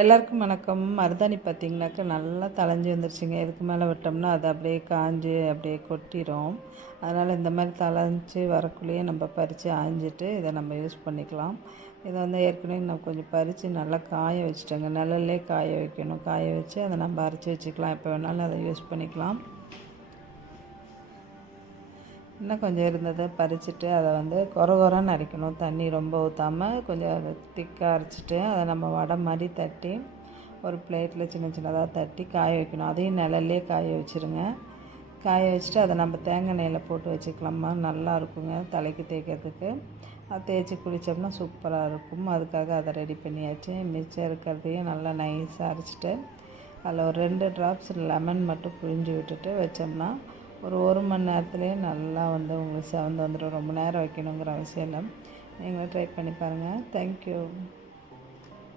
எல்லாருக்கும் வணக்கம். மருதாணி பார்த்திங்கனாக்கா நல்லா தளைஞ்சி வந்துருச்சுங்க. இதுக்கு மேலே விட்டோம்னா அது அப்படியே காஞ்சி அப்படியே கொட்டிடும். அதனால் இந்த மாதிரி தளைஞ்சி வரக்குள்ளேயே நம்ம பறித்து ஆஞ்சிட்டு இதை நம்ம யூஸ் பண்ணிக்கலாம். இதை வந்து ஏற்கனவே நான் கொஞ்சம் பறித்து நல்லா காய வச்சுட்டேங்க. நிழல்லே காய வைக்கணும். காய வச்சு அதை நம்ம அரைச்சி வச்சுக்கலாம். எப்போ வேணாலும் அதை யூஸ் பண்ணிக்கலாம். இன்னும் கொஞ்சம் இருந்ததை பறிச்சுட்டு அதை வந்து கொரன்னு அரைக்கணும். தண்ணி ரொம்ப ஊற்றாமல் கொஞ்சம் திக்காக அரைச்சிட்டு அதை நம்ம வடை மாதிரி தட்டி ஒரு பிளேட்டில் சின்ன சின்னதாக தட்டி காய வைக்கணும். அதையும் நிழல்லே காய வச்சுருங்க. காய வச்சுட்டு அதை நம்ம தேங்காய் எண்ணெயில் போட்டு வச்சுக்கலாமா, நல்லா இருக்குங்க தலைக்கு தேய்க்கிறதுக்கு. அதை தேய்ச்சி குளித்தோம்னா சூப்பராக இருக்கும். அதுக்காக அதை ரெடி பண்ணியாச்சு. மிச்சம் இருக்கிறதையும் நல்லா நைஸாக அரைச்சிட்டு அதில் ஒரு 2 ட்ராப்ஸ் லெமன் மட்டும் புழிஞ்சு விட்டுட்டு வச்சோம்னா ஒரு மணி நேரத்துலேயே நல்லா வந்து உங்களுக்கு செவந்து வந்துடும். ரொம்ப நேரம் வைக்கணுங்கிற அவசியம் இல்லை. நீங்களும் ட்ரை பண்ணி பாருங்கள். தேங்க்யூ.